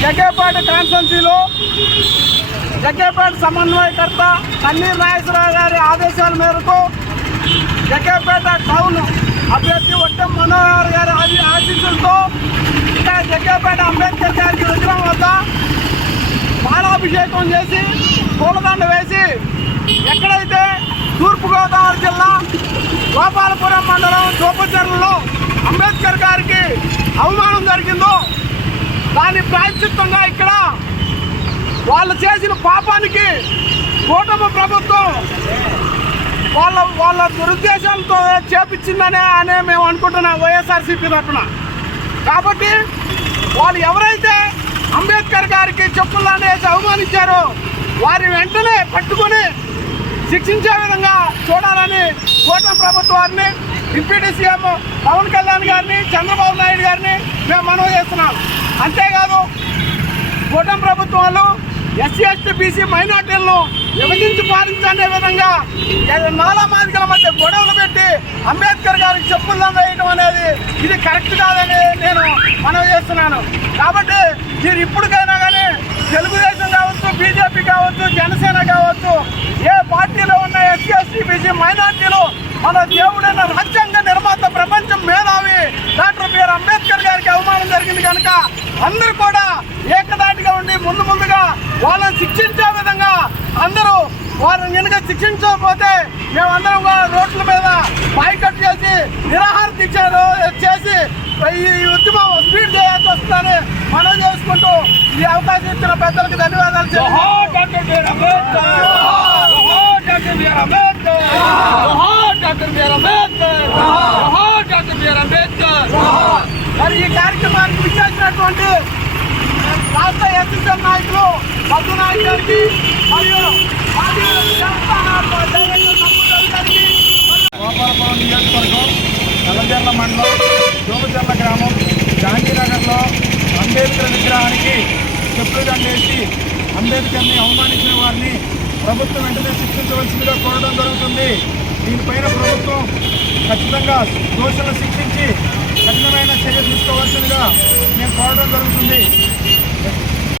జగ్గేపేట కాన్స్టిట్యున్సీలో జగ్గేపేట సమన్వయకర్త కన్నీర్ నాగేశ్వరరావు గారి ఆదేశాల మేరకు జగ్గేపేట టౌన్ అభ్యర్థి వట్టం మనోహర్ గారి ఆశీస్సులతో ఇంకా జగ్గేపేట అంబేద్కర్ గారి విగ్రహం వద్ద పాలాభిషేకం చేసి పూలదండ వేసి ఎక్కడైతే తూర్పుగోదావరి జిల్లా గోపాలపురం మండలం చోపచర్లలో అంబేద్కర్ గారికి అవమానం జరిగిందో దాని ప్రాయశ్చిత్తంగా ఇక్కడ వాళ్ళు చేసిన పాపానికి కూటమి ప్రభుత్వం వాళ్ళ దురుద్దేశాలతో చేపించిందనే మేము అనుకుంటున్నాం వైఎస్ఆర్సీపీ తరఫున. కాబట్టి వాళ్ళు ఎవరైతే అంబేద్కర్ గారికి చెప్పులను వేసి అవమానించారో వారి వెంటనే పట్టుకొని శిక్షించే విధంగా చూడాలని కూటమి ప్రభుత్వాన్ని, డిప్యూటీ సీఎం పవన్ కళ్యాణ్ గారిని, చంద్రబాబు నాయుడు గారిని మేము మనవి చేస్తున్నాం. అంతేకాదు కూటమి ప్రభుత్వాలు ఎస్సీ ఎస్టీ బీసీ మైనార్టీలను విభజించి పాలించే విధంగా నాలా మాదికల మధ్య గొడవలు పెట్టి అంబేద్కర్ గారికి చెప్పులను వేయడం అనేది ఇది కరెక్ట్ కాదని నేను మనవి చేస్తున్నాను. కాబట్టి మీరు ఇప్పటికైనా కానీ తెలుగుదేశం కావచ్చు, బీజేపీ కావచ్చు, జనసేన కావచ్చు, ఏ పార్టీలో ఉన్న ఎస్సీ ఎస్టీ బీసీ మైనార్టీలు మన దేవుడైన రాజ్యాంగ నిర్మాత, ప్రపంచం మేధావి డాక్టర్ బిఆర్ అంబేద్కర్ గారికి అవమానం జరిగింది కనుక అందరూ కూడా ఏకదాటిగా ఉండి ముందుగా వాళ్ళని శిక్షించే విధంగా అందరూ వారిని కనుక శిక్షించకపోతే మేమందరం రోడ్ల మీద బాయ్కట్ చేసి నిరాహార దీక్షలు చేసి ఈ ఉద్యమం స్పీడ్ చేయాల్సి వస్తుందని మనం చేసుకుంటూ ఈ అవకాశం ఇచ్చిన పెద్దలకు ధన్యవాదాలు. మరి ఈ కార్యక్రమానికి విచ్చేసినటువంటి రాష్ట్ర ఎస్ఎస్ఎల్ నాయకులు మధు నాయక్ గారికి మరియు గోపాలపురం నియోజకవర్గం నల్లజర్ల మండలం దోమజర్ల గ్రామం గాంధీనగర్లో అంబేద్కర్ విగ్రహానికి చెప్పులు దండేసి అంబేద్కర్ని అవమానించిన వారిని ప్రభుత్వం వెంటనే శిక్షించవలసిందిగా కోరడం జరుగుతుంది. దీనిపైన ప్రభుత్వం ఖచ్చితంగా దోషులను శిక్షించి కఠినమైన చర్య తీసుకోవాల్సిందిగా మేము కోరడం జరుగుతుంది.